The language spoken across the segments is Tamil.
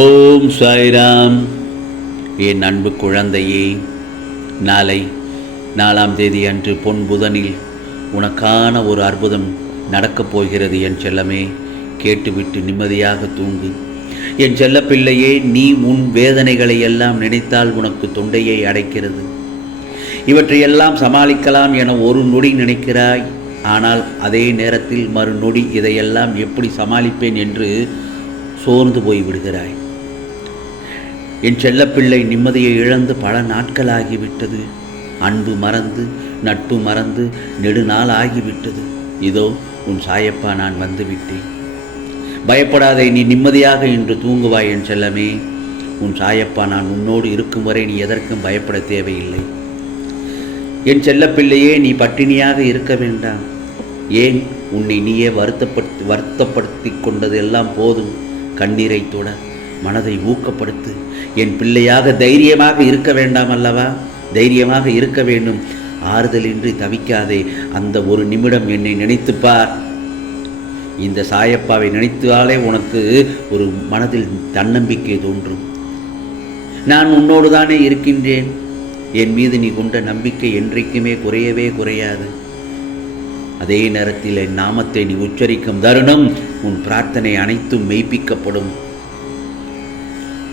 ஓம் சாய்ராம். என் அன்பு குழந்தையே நாளை நாலாம் தேதி அன்று பொன் புதனில் உனக்கான ஒரு அற்புதம் நடக்கப் போகிறது என் செல்லமே. கேட்டுவிட்டு நிம்மதியாக தூங்கு. என் செல்லப்பிள்ளையே நீ உன் வேதனைகளை எல்லாம் நினைத்தால் உனக்கு தொண்டையை அடைக்கிறது. இவற்றையெல்லாம் சமாளிக்கலாம் என ஒரு நொடி நினைக்கிறாய். ஆனால் அதே நேரத்தில் மறுநொடி இதையெல்லாம் எப்படி சமாளிப்பேன் என்று சோர்ந்து போய் விடுகிறாய். என் செல்லப்பிள்ளை நிம்மதியை இழந்து பல நாட்களாகிவிட்டது அன்பு மறந்து நட்பு மறந்து நெடுநாள் ஆகிவிட்டது இதோ உன் சாயப்பா நான் வந்துவிட்டேன் பயப்படாதே நீ நிம்மதியாக இன்று தூங்குவாய் என் செல்லமே. உன் சாயப்பா நான் உன்னோடு இருக்கும் வரை நீ எதற்கும் பயப்பட தேவையில்லை. என் செல்லப்பிள்ளையே நீ பட்டினியாக இருக்க வேண்டாம். ஏன் உன்னை நீயே வருத்தப்படுத்தி வருத்தப்படுத்தி கொண்டது எல்லாம் போதும். கண்ணீரை தொட மனதை ஊக்கப்படுத்து. என் பிள்ளையாக தைரியமாக இருக்க வேண்டாம் அல்லவா? தைரியமாக இருக்க வேண்டும். ஆறுதலின்றி தவிக்காதே. அந்த ஒரு நிமிடம் என்னை நினைத்துப்பார் இந்த சாயப்பாவை நினைத்தாலே உனக்கு ஒரு மனதில் தன்னம்பிக்கை தோன்றும். நான் உன்னோடு தானே இருக்கின்றேன். என் மீது நீ கொண்ட நம்பிக்கை என்றைக்குமே குறையவே குறையாது. அதே நேரத்தில் என் நாமத்தை நீ உச்சரிக்கும் தருணம் உன் பிரார்த்தனை அனைத்தும் மெய்ப்பிக்கப்படும்.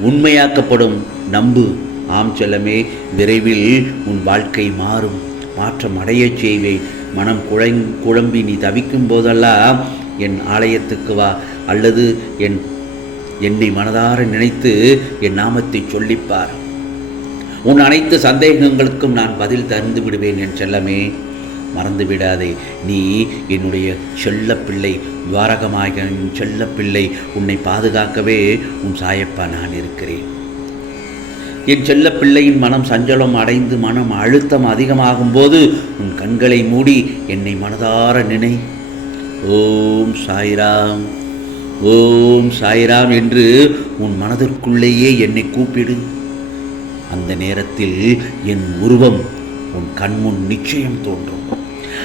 உண்மையாக்கப்படும். நம்பு. ஆம் செல்லமே விரைவில் உன் வாழ்க்கை மாறும். மாற்றம் அடையச் செய்வேன் மனம் குழங் குழம்பி நீ தவிக்கும் போதெல்லாம் என் ஆலயத்துக்கு வா. அல்லது என் என்னை மனதார நினைத்து என் நாமத்தை சொல்லிப்பார். உன் அனைத்து சந்தேகங்களுக்கும் நான் பதில் தந்து விடுவேன் என் செல்லமே. மறந்து விடாதே நீ என்னுடைய செல்லப்பிள்ளை துவாரகமாக என் செல்லப்பிள்ளை உன்னை பாதுகாக்கவே உன் சாயப்பா நான் இருக்கிறேன். என் செல்ல பிள்ளையின் மனம் சஞ்சலம் அடைந்து மனம் அழுத்தம் அதிகமாகும் போது உன் கண்களை மூடி என்னை மனதார நினை. ஓம் சாய்ராம் ஓம் சாய்ராம் என்று உன் மனதிற்குள்ளேயே என்னை கூப்பிடு. அந்த நேரத்தில் என் உருவம் உன் கண்முன் நிச்சயம் தோன்றும்.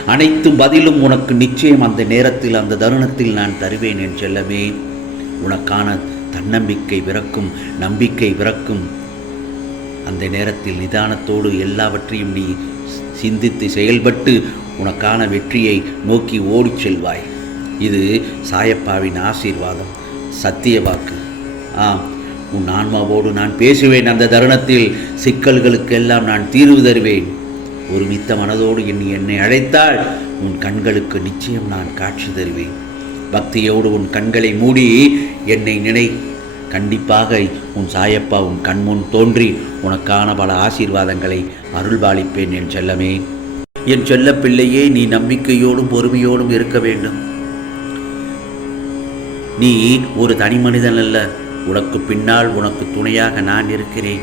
அனைத்து பதிலும் உனக்கு நிச்சயம் அந்த நேரத்தில் அந்த தருணத்தில் நான் தருவேன் என் செல்லமே. உனக்கான தன்னம்பிக்கை பிறக்கும் நம்பிக்கை பிறக்கும். அந்த நேரத்தில் நிதானத்தோடு எல்லாவற்றையும் நீ சிந்தித்து செயல்பட்டு உனக்கான வெற்றியை நோக்கி ஓடிச் செல்வாய். இது சாயப்பாவின் ஆசீர்வாதம் சத்திய வாக்கு. ஆம் உன் ஆன்மாவோடு நான் பேசுவேன். அந்த தருணத்தில் சிக்கல்களுக்கெல்லாம் நான் தீர்வு தருவேன். ஒரு மித்த மனதோடு எண்ணி என்னை அழைத்தால் உன் கண்களுக்கு நிச்சயம் நான் காட்சி தருவேன். பக்தியோடு உன் கண்களை மூடி என்னை நினை. கண்டிப்பாக உன் சாயப்பா உன் கண்முன் தோன்றி உனக்கான பல ஆசீர்வாதங்களை அருள்பாலிப்பேன் என் செல்லமே. என் செல்ல பிள்ளையே நீ நம்பிக்கையோடும் பொறுமையோடும் இருக்க வேண்டும். நீ ஒரு தனி மனிதன் அல்ல உனக்கு பின்னால் உனக்கு துணையாக நான் இருக்கிறேன்.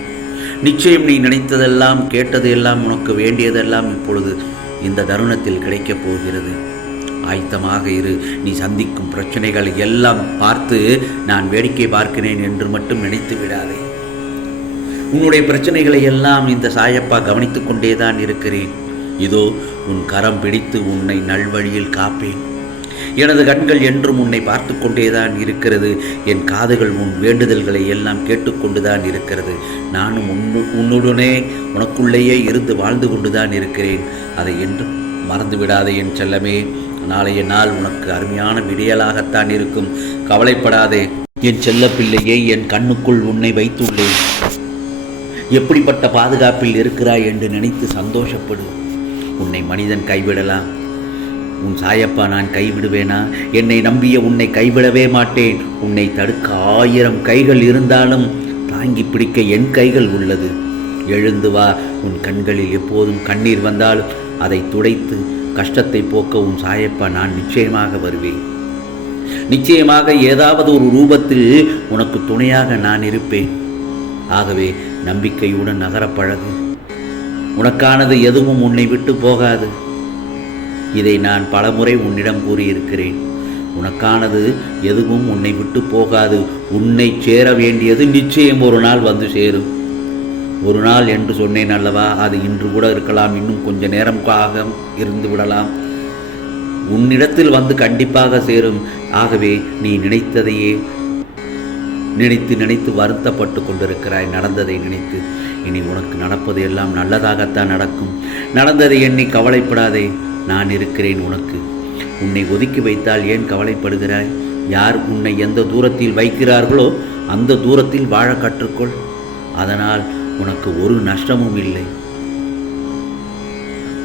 நிச்சயம் நீ நினைத்ததெல்லாம் கேட்டது எல்லாம் உனக்கு வேண்டியதெல்லாம் இப்பொழுது இந்த தருணத்தில் கிடைக்கப் போகிறது. ஆயத்தமாக இரு நீ சந்திக்கும் பிரச்சனைகளை எல்லாம் பார்த்து நான் வேடிக்கை பார்க்கிறேன் என்று மட்டும் நினைத்து விடாதே. உன்னுடைய பிரச்சனைகளை எல்லாம் இந்த சாயப்பா கவனித்துக்கொண்டே கொண்டேதான் இருக்கிறேன். இதோ உன் கரம் பிடித்து உன்னை நல்வழியில் காப்பேன். எனது கண்கள் என்றும் உன்னை பார்த்து கொண்டேதான் இருக்கிறது. என் காதுகள் உன் வேண்டுதல்களை எல்லாம் கேட்டுக்கொண்டுதான் இருக்கிறது. நானும் உன்னு உன்னுடனே உனக்குள்ளேயே இருந்து வாழ்ந்து கொண்டுதான் இருக்கிறேன். அதை என்றும் மறந்து விடாதே என் செல்லமே. நாளைய நாள் உனக்கு அருமையான விடியலாகத்தான் இருக்கும். கவலைப்படாதே. என் செல்ல பிள்ளையை என் கண்ணுக்குள் உன்னை வைத்துள்ளேன். எப்படிப்பட்ட பாதுகாப்பில் இருக்கிறாய் என்று நினைத்து சந்தோஷப்படு. உன்னை மனிதன் கைவிடலாம். உன் சாயப்பா நான் கைவிடுவேனா? என்னை நம்பிய உன்னை கைவிடவே மாட்டேன். உன்னை தடுக்க ஆயிரம் கைகள் இருந்தாலும் தாங்கி பிடிக்க என் கைகள் உள்ளது. எழுந்து வா. உன் கண்களில் எப்போதும் கண்ணீர் வந்தால் அதை துடைத்து கஷ்டத்தை போக்க உன் சாயப்பா நான் நிச்சயமாக வருவேன். நிச்சயமாக ஏதாவது ஒரு ரூபத்தில் உனக்கு துணையாக நான் இருப்பேன். ஆகவே நம்பிக்கையுடன் நகரப்பழகு உனக்கானது எதுவும் உன்னை விட்டு போகாது. இதை நான் பலமுறை உன்னிடம் கூறியிருக்கிறேன். உனக்கானது எதுவும் உன்னை விட்டு போகாது. உன்னை சேர வேண்டியது நிச்சயம் ஒரு நாள் வந்து சேரும். ஒரு நாள் என்று சொன்னேன் அல்லவா? அது இன்று கூட இருக்கலாம். இன்னும் கொஞ்ச நேரம்காக இருந்து விடலாம். உன்னிடத்தில் வந்து கண்டிப்பாக சேரும். ஆகவே நீ நினைத்ததையே நினைத்து நினைத்து வருத்தப்பட்டு கொண்டிருக்கிறாய். நடந்ததை நினைத்து. இனி உனக்கு நடப்பது எல்லாம் நல்லதாகத்தான் நடக்கும். நடந்ததை எண்ணி கவலைப்படாதே. நான் இருக்கிறேன் உனக்கு. உன்னை ஒதுக்கி வைத்தால் ஏன் கவலைப்படுகிறாய்? யார் உன்னை எந்த தூரத்தில் வைக்கிறார்களோ அந்த தூரத்தில் வாழ கற்றுக்கொள். அதனால் உனக்கு ஒரு நஷ்டமும் இல்லை.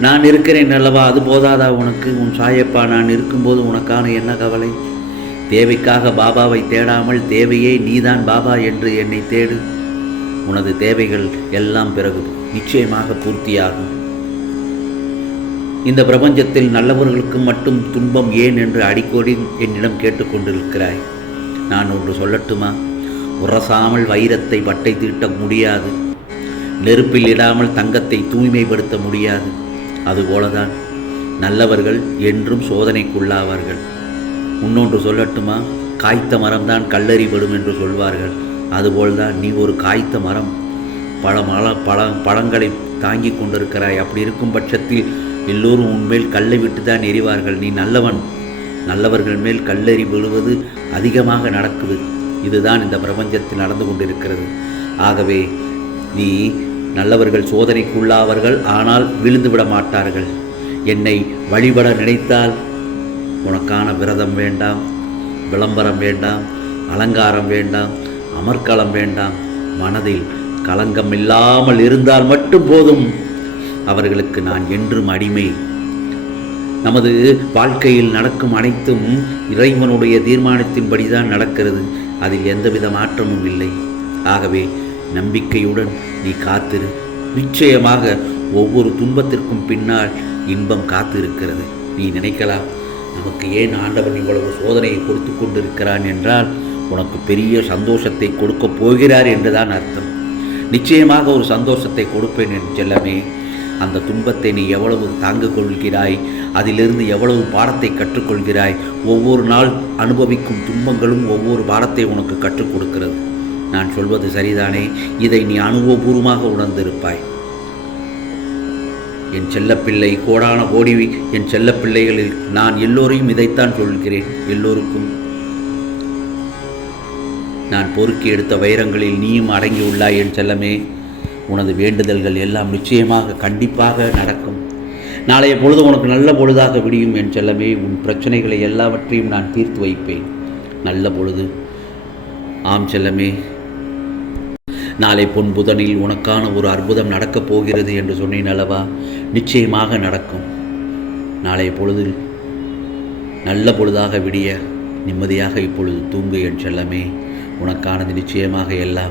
நான் இருக்கிறேன் அல்லவா? அது போதாதா உனக்கு? உன் சாயப்பா நான் இருக்கும்போது உனக்கான என்ன கவலை? தேவைக்காக பாபாவை தேடாமல் தேவையே நீதான் பாபா என்று என்னை தேடு. உனது தேவைகள் எல்லாம் பிறகு நிச்சயமாக பூர்த்தியாகும். இந்த பிரபஞ்சத்தில் நல்லவர்களுக்கு மட்டும் துன்பம் ஏன் என்று அடிக்கடி என்னிடம் கேட்டுக்கொண்டிருக்கிறாய். நான் ஒன்று சொல்லட்டுமா? உரசாமல் வைரத்தை பட்டை தீட்ட முடியாது. நெருப்பில் இடாமல் தங்கத்தை தூய்மைப்படுத்த முடியாது. அதுபோலதான் நல்லவர்கள் என்றும் சோதனைக்குள்ளாவார்கள். இன்னொன்று சொல்லட்டுமா? காய்த்த மரம்தான் கல்லறிபடும் என்று சொல்வார்கள். அதுபோல்தான் நீ ஒரு காய்த்த மரம். பல மல பழ பழங்களை தாங்கி கொண்டிருக்கிறாய். அப்படி இருக்கும் பட்சத்தில் எல்லோரும் உன்மேல் கல்லை விட்டுதான் எறிவார்கள். நீ நல்லவன். நல்லவர்கள் மேல் கல்லறி விழுவது அதிகமாக நடக்குது. இதுதான் இந்த பிரபஞ்சத்தில் நடந்து கொண்டிருக்கிறது. ஆகவே நீ நல்லவர்கள் சோதனைக்குள்ளாவார்கள் ஆனால் விழுந்து விட மாட்டார்கள். என்னை வழிபட நினைத்தால் உனக்கான விரதம் வேண்டாம் விளம்பரம் வேண்டாம் அலங்காரம் வேண்டாம் அமர்க்களம் வேண்டாம். மனதில் களங்கம் இல்லாமல் இருந்தால் மட்டும் போதும். அவர்களுக்கு நான் என்றும் அடிமை. நமது வாழ்க்கையில் நடக்கும் அனைத்தும் இறைவனுடைய தீர்மானத்தின்படிதான் நடக்கிறது. அதில் எந்தவித மாற்றமும் இல்லை. ஆகவே நம்பிக்கையுடன் நீ காத்திரு. நிச்சயமாக ஒவ்வொரு துன்பத்திற்கும் பின்னால் இன்பம் காத்திருக்கிறது. நீ நினைக்கலாம் நமக்கு ஏன் ஆண்டவன் இவ்வளவு சோதனையை கொடுத்து கொண்டிருக்கிறான் என்றால் உனக்கு பெரிய சந்தோஷத்தை கொடுக்கப் போகிறார் என்றுதான் அர்த்தம். நிச்சயமாக ஒரு சந்தோஷத்தை கொடுப்பேன் என் செல்லமே. அந்த துன்பத்தை நீ எவ்வளவு தாங்கிக் கொள்கிறாய் அதிலிருந்து எவ்வளவு பாடத்தை கற்றுக்கொள்கிறாய் ஒவ்வொரு நாள் அனுபவிக்கும் துன்பங்களும் ஒவ்வொரு பாடத்தை உனக்கு கற்றுக் கொடுக்கிறது. நான் சொல்வது சரிதானே? இதை நீ அனுபவபூர்வமாக உணர்ந்திருப்பாய். என் செல்லப்பிள்ளை கோடான கோடி என் செல்லப்பிள்ளைகளில் நான் எல்லோரையும் இதைத்தான் சொல்கிறேன். எல்லோருக்கும் நான் பொறுக்கி எடுத்த வைரங்களில் நீயும் அடங்கியுள்ளாய் என் செல்லமே. உனது வேண்டுதல்கள் எல்லாம் நிச்சயமாக கண்டிப்பாக நடக்கும். நாளைய பொழுது உனக்கு நல்ல பொழுதாக விடியும் என் செல்லமே உன் பிரச்சனைகளை எல்லாவற்றையும் நான் தீர்த்து வைப்பேன். நல்ல பொழுது. ஆம் செல்லமே. நாளை பொன் புதனில் உனக்கான ஒரு அற்புதம் நடக்கப் போகிறது என்று சொன்னேன் அல்லவா? நிச்சயமாக நடக்கும். நாளைய பொழுதில் நல்ல பொழுதாக விடிய நிம்மதியாக இப்பொழுது தூங்கு என் செல்லமே. உனக்கானது நிச்சயமாக எல்லாம்